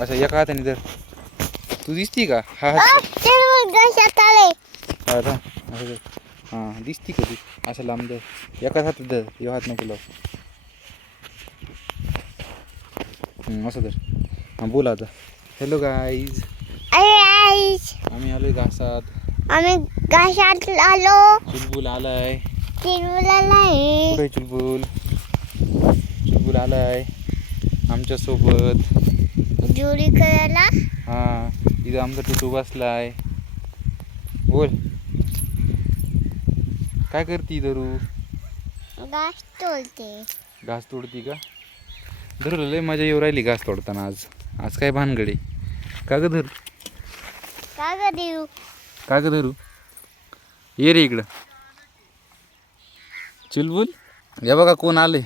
असं एका हाताने धर. तू दिसती का? हा हा का असं धर. हां दिसती का तू? असं लांब धर. एकाच हातात धर, ह्यो हात नको लावू. असं धर. हां बोला आता. हॅलो गाईज, आम्ही आलोय घासात. आम्ही घासात आलो. चुलबुल आलाय. नाही कुठे चुलबुल? चुलबुल आलाय आमच्या सोबत. जोडी करायला. हां इथं आमचा टुटू बसलाय. बोल काय करती धरू? घास तोडते. घास तोडती का? धरू लय मजा येऊ राहिली घास तोडताना. आज काय भानगडी? का ग धरू? का ग देऊ? का ग धरू? ये रे इकडं. चुलबुल या बघा कोण आले.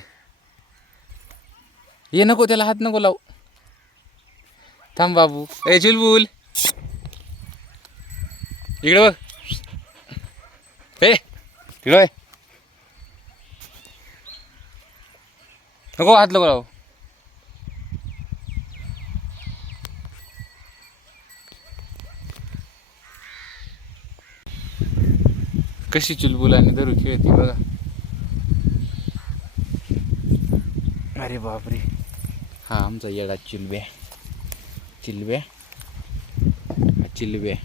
ये नको, त्याला हात नको लावू. थांब बाबू. ए चुलबुल इकडे बघ. ए इकडे नको हात नको लावू. कशी चुलबुल आणि धरू खेळती बघा. अरे बापरे. हा आमचा येडा चिलब्या. चिलब्या चिलब्या.